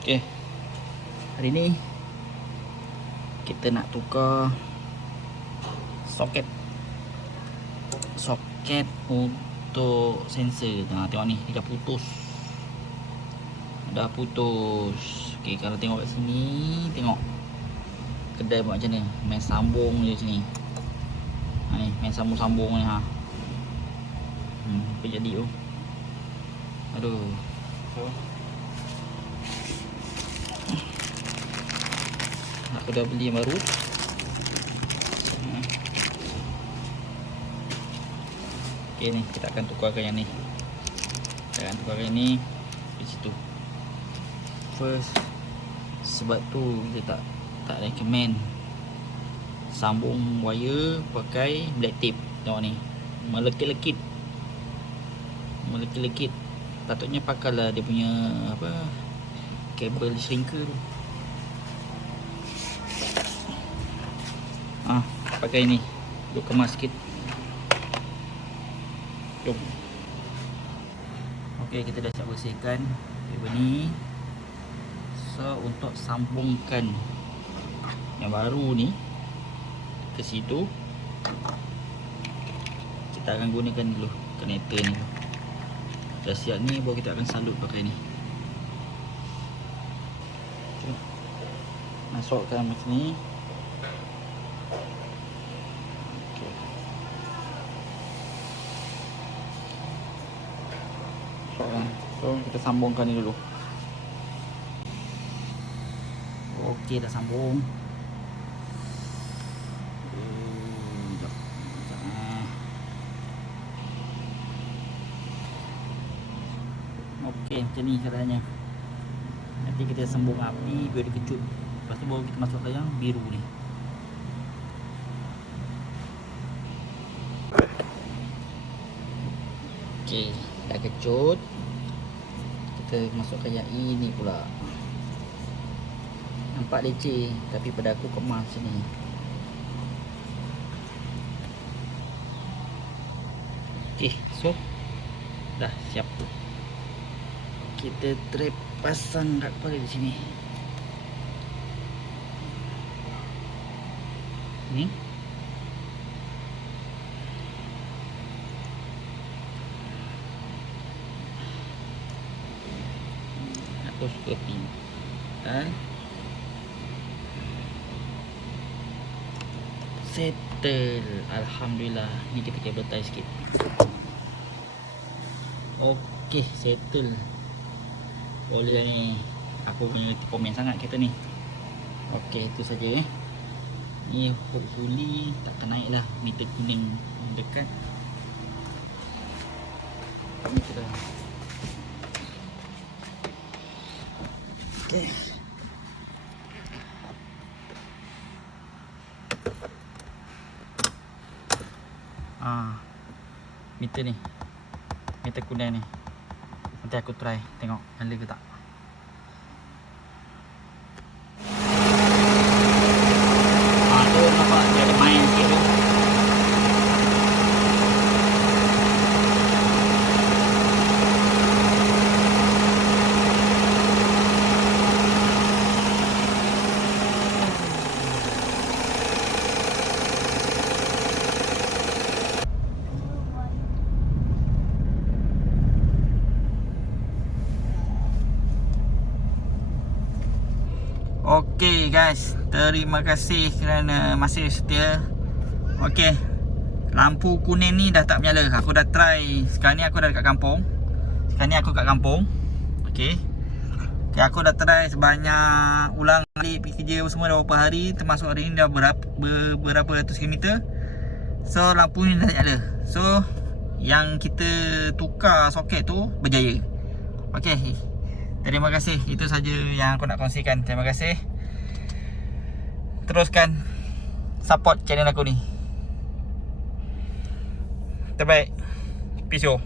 Okay, hari ni kita nak tukar soket untuk sensor. Tengok ni, dia dah putus. Okay, kalau tengok kat sini, tengok kedai buat macam mana, main sambung je sini. Ni main sambung ni ha. Apa jadi tu? Aduh. So, aku dah beli yang baru. Okay, ni kita akan tukarkan yang ni. Di situ. First, sebab tu kita tak recommend sambung wire pakai black tape. Tengok ni, melekit-lekit. Patutnya pakailah dia punya apa, kabel shrinker tu. Pakai ni, duk kemas sikit. Jom. Okey, kita dah siap bersihkan kabel ni. So, untuk sambungkan yang baru ni ke situ, kita akan gunakan dulu connector ni. Dah siap ni, baru kita akan salut pakai ni. Okay. Masukkan macam ni. Okay. Masukkan. So, kita sambungkan ni dulu. Okey, dah sambung. Okey, macam ni caranya. Nanti kita sambung api biar dia kecut. Lepas tu baru kita masukkan yang biru ni. Okey, dah kecut. Kita masukkan yang ini pula. Nampak leceh, tapi pada aku kemas ni. Okey, so dah siap. Kita trap pasang kat kepala di sini. Ni. Aku suka pintar. Settle. Alhamdulillah. Ni kita kabel tie sikit. Okey, settle. Boleh dah ni. Aku punya komen sangat kereta ni. Okey, itu saja Ni hopefully takkan naik lah meter kuning dekat. Ni kita. Okey. Meter ni. Meter kuning ni. Nanti aku try tengok nyala ke tak. Tu nampak dia ada main sikit tu. Okey guys, terima kasih kerana masih setia. Okey, lampu kuning ni dah tak menyala. Aku dah try. Sekarang ni aku dah dekat kampung. Okey. Okay, aku dah try sebanyak ulang kali pergi kerja semua dah beberapa hari. Termasuk hari ni dah berapa ratus kilometer. So, lampu ni dah tak nyala. So, yang kita tukar soket tu berjaya. Okey, terima kasih. Itu saja yang aku nak kongsikan. Terima kasih. Teruskan support channel aku ni. Terbaik. Peace out.